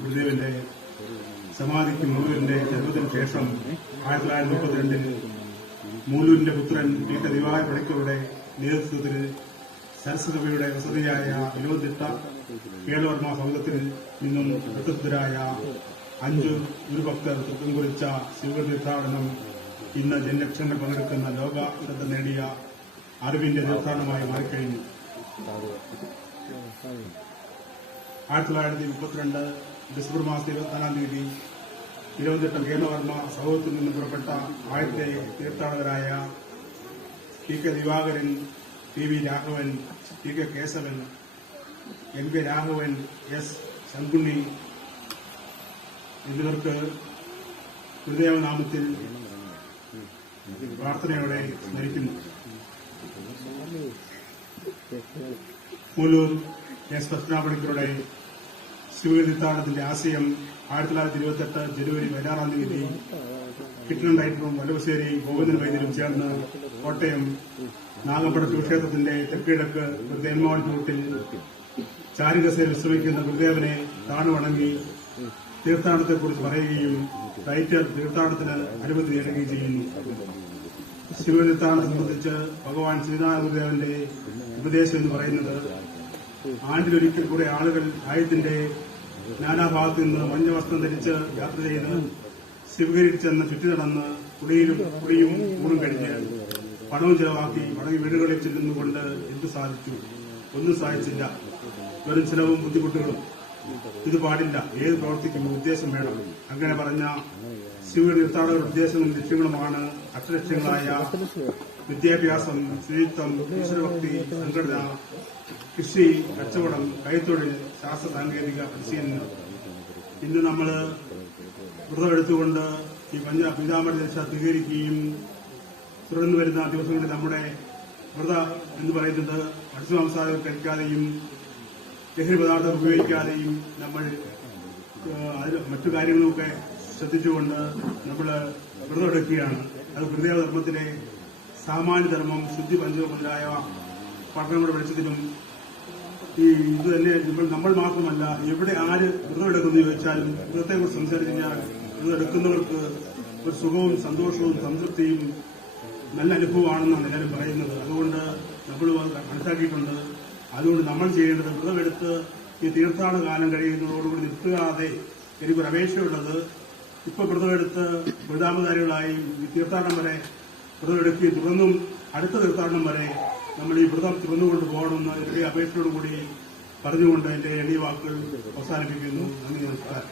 ഗുരുദേവന്റെ സമാധിക്ക് മൂലൂരിന്റെ ജന്മത്തിന് ശേഷം ആയിരത്തി തൊള്ളായിരത്തി മുപ്പത്തിരണ്ടിൽ മൂലൂരിന്റെ പുത്രൻ പി കെ ദിവായ പണിക്കരുടെ നേതൃത്വത്തിൽ സരസ്വതയുടെ വസതിയായ വിനോദിട്ട കേളവർമ്മ സംഘത്തിൽ നിന്നും പ്രസിദ്ധരായ അഞ്ചു ഗുരുഭക്തർ തൃക്കം കുറിച്ച ശിവതീർത്ഥാടനം ഇന്ന് ജനലക്ഷങ്ങൾ പങ്കെടുക്കുന്ന ലോക ശ്രദ്ധ നേടിയ അറിവിന്റെ തീർത്ഥാടനമായി മാറിക്കഴിഞ്ഞു. ആയിരത്തി തൊള്ളായിരത്തി മുപ്പത്തിരണ്ട് ഡിസംബർ മാസം ഇരുപത്തിനാലാം തീയതി തിരുവനന്തപുരം കേരളവർമ്മ സമൂഹത്തിൽ നിന്ന് പുറപ്പെട്ട ആദ്യത്തെ തീർത്ഥാടകരായ T K Divakaran T V Raghavan T K Keshavan N K Raghavan S Shankunni എന്നിവർക്ക് ഗുരുദേവനാമത്തിൽ പ്രാർത്ഥനയോടെ സ്മരിക്കുന്നു. മൂലൂർ എസ് പത്മനാഭണിക്കരുടെ ശിവതീർത്ഥാടനത്തിന്റെ ആശയം ആയിരത്തി തൊള്ളായിരത്തി ഇരുപത്തി എട്ട് ജനുവരി പതിനാറാം തീയതി കിട്ടണം വലവശ്ശേരി ഗോവിന്ദൻ വൈദ്യരും ചേർന്ന് കോട്ടയം നാഗമ്പട ശിവക്ഷേത്രത്തിന്റെ തെക്കിഴക്ക് ഗുരുദേവന്മാവൻ ചൂട്ടിൽ ചാരികസയിൽ വിശ്രമിക്കുന്ന ഗുരുദേവനെ താണുവണങ്ങി തീർത്ഥാടനത്തെക്കുറിച്ച് പറയുകയും ടൈറ്റർ തീർത്ഥാടനത്തിന് അനുമതി നേടുകയും ചെയ്യുന്നു. ശിവതീർത്ഥാടനം സംബന്ധിച്ച് ഭഗവാൻ ശ്രീനാരായണ ഗുരുദേവന്റെ ഉപദേശം എന്ന് പറയുന്നത് ആണ്ടിലൊരിക്കൽ കൂടെ ആളുകൾ ആയത്തിന്റെ നാനാഭാഗത്തു നിന്ന് മഞ്ഞവസ്ത്രം ധരിച്ച് യാത്ര ചെയ്ത് ശിവഗിരിയിൽ ചെന്ന് ചുറ്റി നടന്ന് കുടിയിലും കുടിയും ഊണും കഴിഞ്ഞ് പണവും ചെലവാക്കി മടങ്ങി വീടുകളിൽ ചെല്ലുന്നുകൊണ്ട് എന്ത് സാധിച്ചു? ഒന്നും സാധിച്ചില്ല. വെറും ചിലവും ബുദ്ധിമുട്ടുകളും. ഇത് പാടില്ല. ഏത് പ്രവർത്തിക്കും? ഉദ്ദേശം വേണം. അങ്ങനെ പറഞ്ഞ ശിവ തീർത്ഥാടക ഉദ്ദേശങ്ങളും ലക്ഷ്യങ്ങളുമാണ് അക്ഷലക്ഷ്യങ്ങളായ വിദ്യാഭ്യാസം ശുചിത്വം ഈശ്വരഭക്തി സംഘടന കൃഷി കച്ചവടം കൈത്തൊഴിൽ ശാസ്ത്ര സാങ്കേതിക പരിശീലനം ഇന്ന് നമ്മൾ വ്രതമെടുത്തുകൊണ്ട് ഈ പഞ്ചാബ് പീതാമര ദശ സ്വീകരിക്കുകയും തുടർന്ന് വരുന്ന ദിവസങ്ങളിൽ നമ്മുടെ വ്രത എന്ന് പറയുന്നത് മത്സ്യമാംസാദം കഴിക്കാതെയും ലഹരി പദാർത്ഥം ഉപയോഗിക്കാതെയും നമ്മൾ മറ്റു കാര്യങ്ങളുമൊക്കെ ശ്രദ്ധിച്ചുകൊണ്ട് നമ്മൾ വ്രതമെടുക്കുകയാണ് അത് ഹൃദയധർമ്മത്തിലെ ധർമ്മത്തിലെ സാമാന്യധർമ്മം ശുദ്ധി പഞ്ചവും മുതലായ പഠനങ്ങളുടെ വെളിച്ചത്തിലും ഈ ഇത് തന്നെ നമ്മൾ നമ്മൾ മാത്രമല്ല എവിടെ ആര് വ്രതമെടുക്കുന്നു ചോദിച്ചാലും വ്രതത്തെക്കുറിച്ച് സംസാരിച്ചു കഴിഞ്ഞാൽ വ്രതമെടുക്കുന്നവർക്ക് ഒരു സുഖവും സന്തോഷവും സംതൃപ്തിയും നല്ല അനുഭവമാണെന്നാണ് എല്ലാവരും പറയുന്നത്. അതുകൊണ്ട് നമ്മൾ മനസ്സിലാക്കിയിട്ടുണ്ട്. അതുകൊണ്ട് നമ്മൾ ചെയ്യേണ്ടത് വ്രതമെടുത്ത് ഈ തീർത്ഥാടന കാലം കഴിയുന്നതോടുകൂടി നിർത്തുകാതെ എനിക്കൊരു അപേക്ഷയുള്ളത് ഇപ്പൊ വ്രതമെടുത്ത് വ്രതാമധാരികളായി തീർത്ഥാടനം വരെ വ്രതമെടുക്കുകയും തുടർന്നും അടുത്ത തീർത്ഥാടനം വരെ നമ്മൾ ഈ വ്രതം തുറന്നുകൊണ്ട് പോകണമെന്ന് എന്റെ അപേക്ഷയോടുകൂടി പറഞ്ഞുകൊണ്ട് എന്റെ എണ്ണീ വാക്കുകൾ അവസാനിപ്പിക്കുന്നു. നന്ദി നമസ്കാരം.